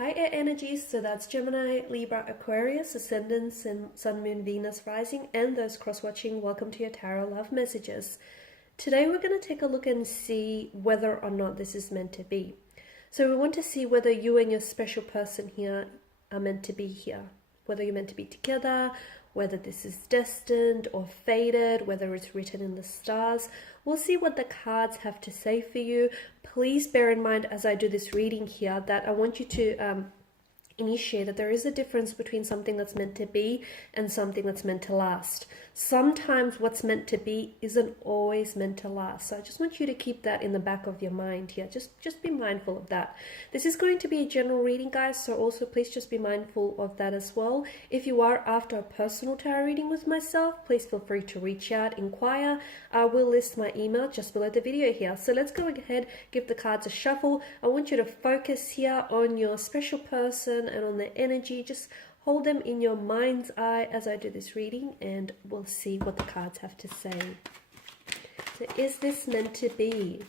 Hi air energies, so that's Gemini, Libra, Aquarius, Ascendants, and Sun, Moon, Venus, Rising, and those cross-watching. Welcome to your Tarot Love Messages. Today we're going to take a look and see whether or not this is meant to be. So we want to see whether you and your special person here are meant to be here. Whether you're meant to be together, whether this is destined or fated, whether it's written in the stars. We'll see what the cards have to say for you. Please bear in mind as I do this reading here that I want you to initiate that there is a difference between something that's meant to be and something that's meant to last. Sometimes what's meant to be isn't always meant to last. So I just want you to keep that in the back of your mind here. Just be mindful of that. This is going to be a general reading, guys, so also please just be mindful of that as well. If you are after a personal tarot reading with myself, please feel free to reach out, inquire. I will list my email just below the video here. So let's go ahead, give the cards a shuffle. I want you to focus here on your special person and on their energy. Just hold them in your mind's eye as I do this reading, and we'll see what the cards have to say. So is this meant to be?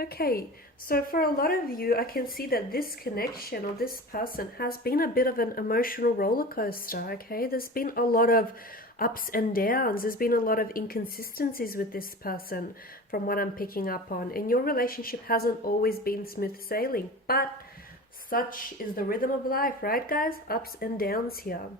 Okay, so for a lot of you, I can see that this connection or this person has been a bit of an emotional roller coaster, okay? There's been a lot of ups and downs. There's been a lot of inconsistencies with this person from what I'm picking up on. And your relationship hasn't always been smooth sailing, but such is the rhythm of life, right, guys? Ups and downs here.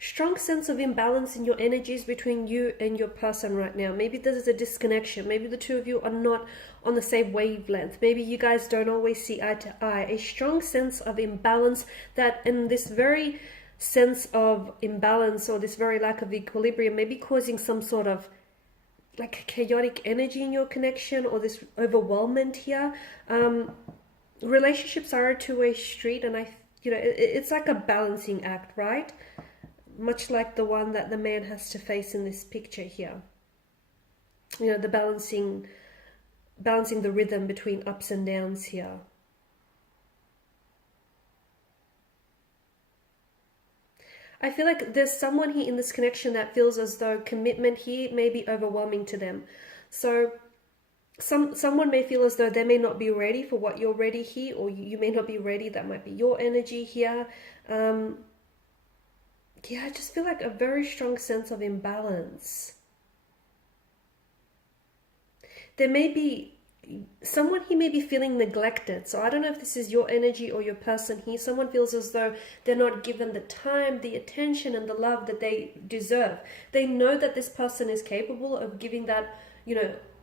Strong sense of imbalance in your energies between you and your person right now. Maybe there's a disconnection. Maybe the two of you are not on the same wavelength. Maybe you guys don't always see eye to eye. A strong sense of imbalance that, in this very sense of imbalance or this very lack of equilibrium, may be causing some sort of like chaotic energy in your connection or this overwhelmment here. Relationships are a two-way street, and it's like a balancing act, right? Much like the one that the man has to face in this picture here. You know, the balancing the rhythm between ups and downs here. I feel like there's someone here in this connection that feels as though commitment here may be overwhelming to them. So someone may feel as though they may not be ready for what you're ready here, or you may not be ready. That might be your energy here. Yeah, I just feel like a very strong sense of imbalance. There may be someone here may be feeling neglected. So I don't know if this is your energy or your person here. Someone feels as though they're not given the time, the attention, and the love that they deserve. They know that this person is capable of giving that,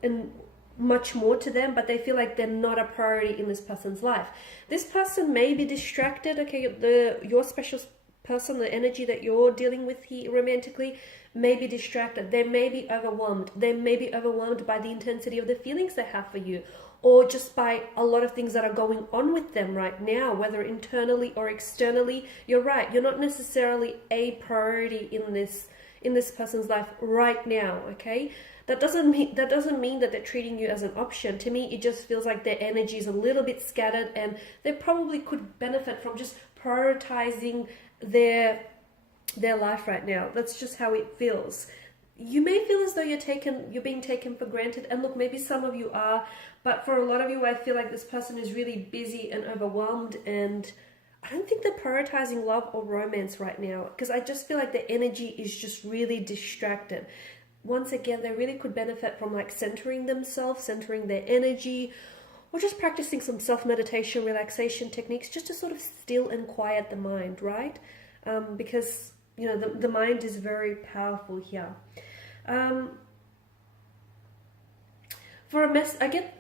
and much more to them, but they feel like they're not a priority in this person's life. This person may be distracted. Okay, your special person, the energy that you're dealing with here romantically, may be distracted. They may be overwhelmed. They may be overwhelmed by the intensity of the feelings they have for you, or just by a lot of things that are going on with them right now, whether internally or externally. You're right, you're not necessarily a priority in this person's life right now, okay? That doesn't mean that they're treating you as an option. To me, it just feels like their energy is a little bit scattered, and they probably could benefit from just prioritizing their life right now. That's just how it feels. You may feel as though you're being taken for granted, and look, maybe some of you are, but for a lot of you, I feel like this person is really busy and overwhelmed, and I don't think they're prioritizing love or romance right now, because I just feel like the energy is just really distracted. Once again, they really could benefit from like centering themselves, centering their energy, or just practicing some self-meditation, relaxation techniques, just to sort of still and quiet the mind, right? Because, the mind is very powerful here. I get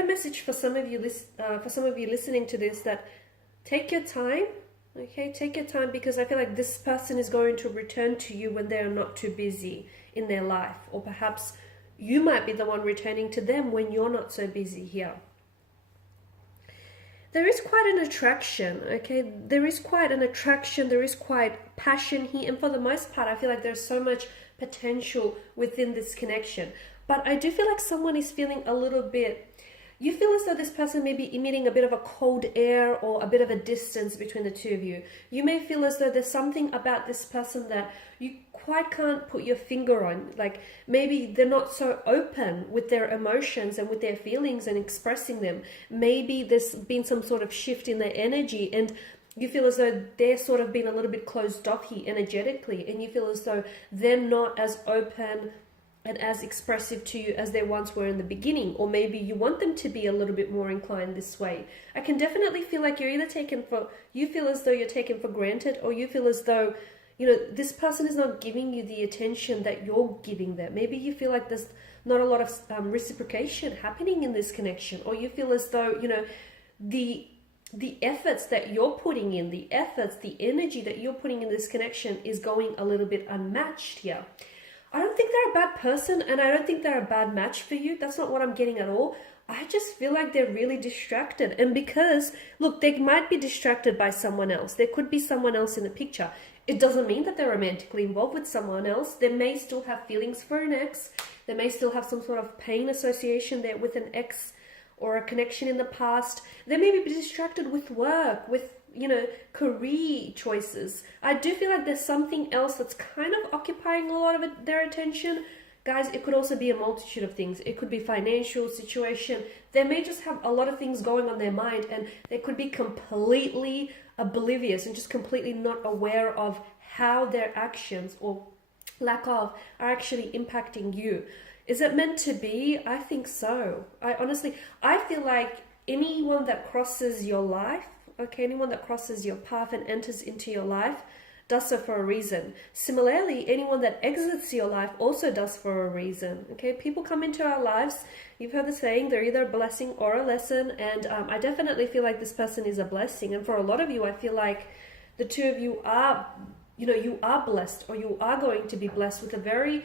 a message for some of you listening to this, that take your time, okay? Take your time, because I feel like this person is going to return to you when they are not too busy in their life, or perhaps you might be the one returning to them when you're not so busy here. there is quite an attraction, okay? There is quite an attraction, there is quite passion here, and for the most part, I feel like there's so much potential within this connection. But I do feel like someone is feeling a little bit, you feel as though this person may be emitting a bit of a cold air or a bit of a distance between the two of you. You may feel as though there's something about this person that you quite can't put your finger on. Like maybe they're not so open with their emotions and with their feelings and expressing them. Maybe there's been some sort of shift in their energy, and you feel as though they're sort of being a little bit closed off here energetically, and you feel as though they're not as open and as expressive to you as they once were in the beginning. Or maybe you want them to be a little bit more inclined this way. I can definitely feel like you're either you feel as though you're taken for granted, or you feel as though, you know, this person is not giving you the attention that you're giving them. Maybe you feel like there's not a lot of reciprocation happening in this connection, or you feel as though, you know, the efforts that you're putting in, the energy that you're putting in this connection is going a little bit unmatched here. I don't think they're a bad person, and I don't think they're a bad match for you. That's not what I'm getting at all. I just feel like they're really distracted. And because, look, they might be distracted by someone else. There could be someone else in the picture. It doesn't mean that they're romantically involved with someone else. They may still have feelings for an ex. They may still have some sort of pain association there with an ex or a connection in the past. They may be distracted with work, with, you know, career choices. I do feel like there's something else that's kind of occupying a lot of their attention. Guys, it could also be a multitude of things. It could be financial situation. They may just have a lot of things going on their mind, and they could be completely oblivious and just completely not aware of how their actions or lack of are actually impacting you. Is it meant to be? I think so. I feel like anyone that crosses your life, okay, anyone that crosses your path and enters into your life does so for a reason. Similarly, anyone that exits your life also does for a reason. Okay, people come into our lives. You've heard the saying, they're either a blessing or a lesson. And I definitely feel like this person is a blessing. And for a lot of you, I feel like the two of you are, you know, you are blessed, or you are going to be blessed with a very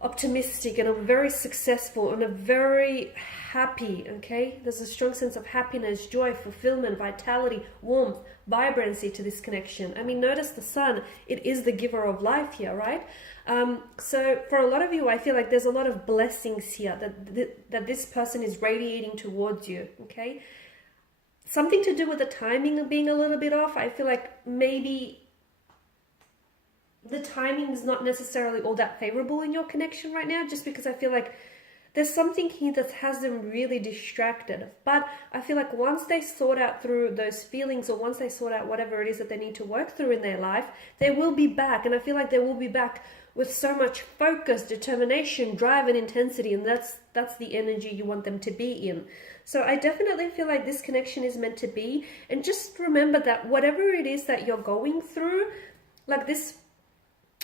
optimistic and a very successful and a very happy, okay? There's a strong sense of happiness, joy, fulfillment, vitality, warmth, vibrancy to this connection. I mean, notice the sun. It is the giver of life here, right? So for a lot of you, I feel like there's a lot of blessings here that this person is radiating towards you, okay? Something to do with the timing of being a little bit off. I feel like maybe the timing is not necessarily all that favorable in your connection right now, just because I feel like there's something here that has them really distracted. But I feel like once they sort out through those feelings, or once they sort out whatever it is that they need to work through in their life, they will be back. And I feel like they will be back with so much focus, determination, drive, and intensity. And that's the energy you want them to be in. So I definitely feel like this connection is meant to be. And just remember that whatever it is that you're going through, like this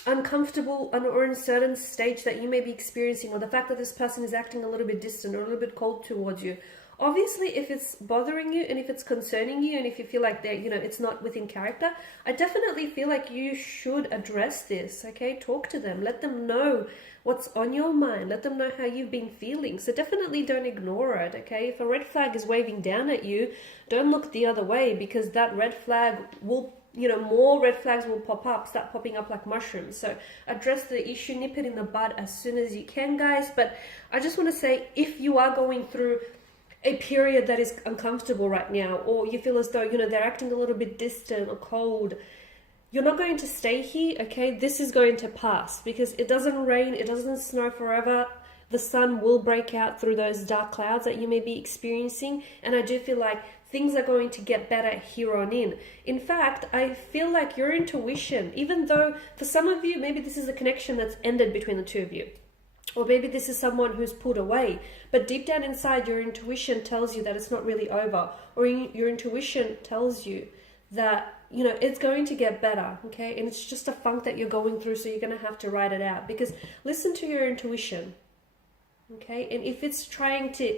uncomfortable or uncertain stage that you may be experiencing, or the fact that this person is acting a little bit distant or a little bit cold towards you, obviously if it's bothering you and if it's concerning you and if you feel like they're, you know, it's not within character, I definitely feel like you should address this. Okay, talk to them, let them know what's on your mind, let them know how you've been feeling. So definitely don't ignore it. Okay, if a red flag is waving down at you, don't look the other way, because that red flag will, you know, more red flags will start popping up like mushrooms. So address the issue, nip it in the bud as soon as you can, guys. But I just want to say, if you are going through a period that is uncomfortable right now, or you feel as though, you know, they're acting a little bit distant or cold, you're not going to stay here, okay? This is going to pass, because it doesn't rain, it doesn't snow forever. The sun will break out through those dark clouds that you may be experiencing. And I do feel like things are going to get better here on in. In fact, I feel like your intuition, even though for some of you, maybe this is a connection that's ended between the two of you, or maybe this is someone who's pulled away, but deep down inside, your intuition tells you that it's not really over, or your intuition tells you that, you know, it's going to get better, okay? And it's just a funk that you're going through, so you're going to have to ride it out. Because listen to your intuition, okay? And if it's trying to,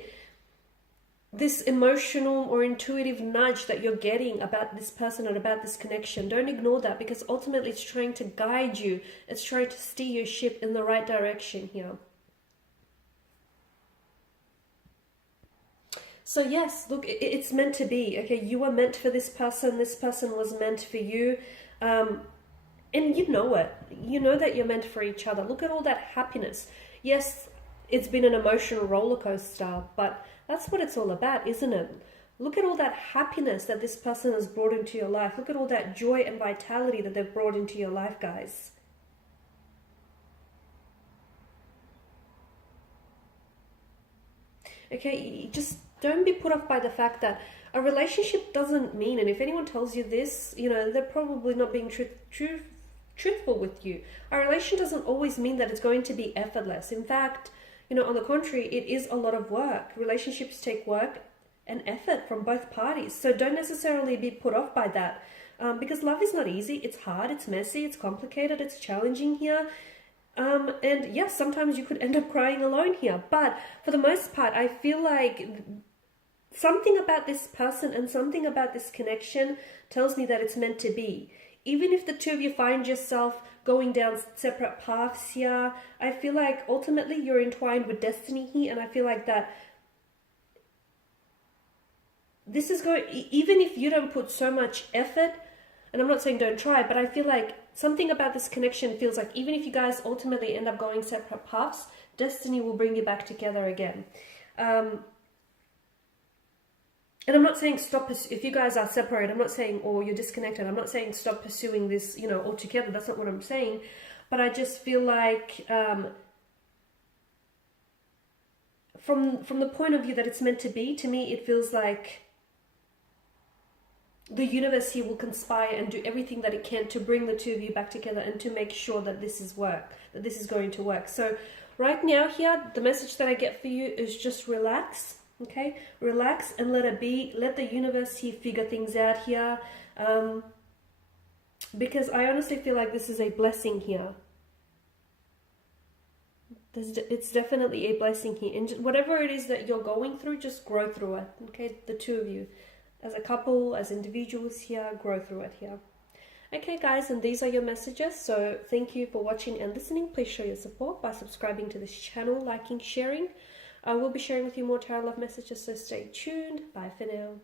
this emotional or intuitive nudge that you're getting about this person and about this connection, don't ignore that, because ultimately it's trying to guide you. It's trying to steer your ship in the right direction here. So yes, look, it's meant to be, okay? You were meant for this person. This person was meant for you. And you know it. You know that you're meant for each other. Look at all that happiness. Yes, it's been an emotional roller coaster, but that's what it's all about, isn't it? Look at all that happiness that this person has brought into your life. Look at all that joy and vitality that they've brought into your life, guys. Okay, just don't be put off by the fact that a relationship doesn't mean, and if anyone tells you this, you know, they're probably not being truthful with you. A relation doesn't always mean that it's going to be effortless. In fact, you know, on the contrary, it is a lot of work. Relationships take work and effort from both parties. So don't necessarily be put off by that, because love is not easy. It's hard, it's messy, it's complicated, it's challenging here. And yes, sometimes you could end up crying alone here. But for the most part, I feel like something about this person and something about this connection tells me that it's meant to be. Even if the two of you find yourself going down separate paths here, I feel like ultimately you're entwined with destiny here, and I feel like that this is going, even if you don't put so much effort, and I'm not saying don't try, but I feel like something about this connection feels like even if you guys ultimately end up going separate paths, destiny will bring you back together again. And I'm not saying stop, if you guys are separated, I'm not saying, or you're disconnected, I'm not saying stop pursuing this, you know, altogether. That's not what I'm saying. But I just feel like from the point of view that it's meant to be, to me, it feels like the universe here will conspire and do everything that it can to bring the two of you back together and to make sure that this is going to work. So right now here, the message that I get for you is just relax. Okay, relax and let it be. Let the universe here figure things out here, because I honestly feel like this is a blessing here. It's definitely a blessing here, and whatever it is that you're going through, just grow through it. Okay, the two of you, as a couple, as individuals here, grow through it here. Okay guys, and these are your messages. So thank you for watching and listening. Please show your support by subscribing to this channel, liking, sharing. I will be sharing with you more tarot love messages, so stay tuned. Bye for now.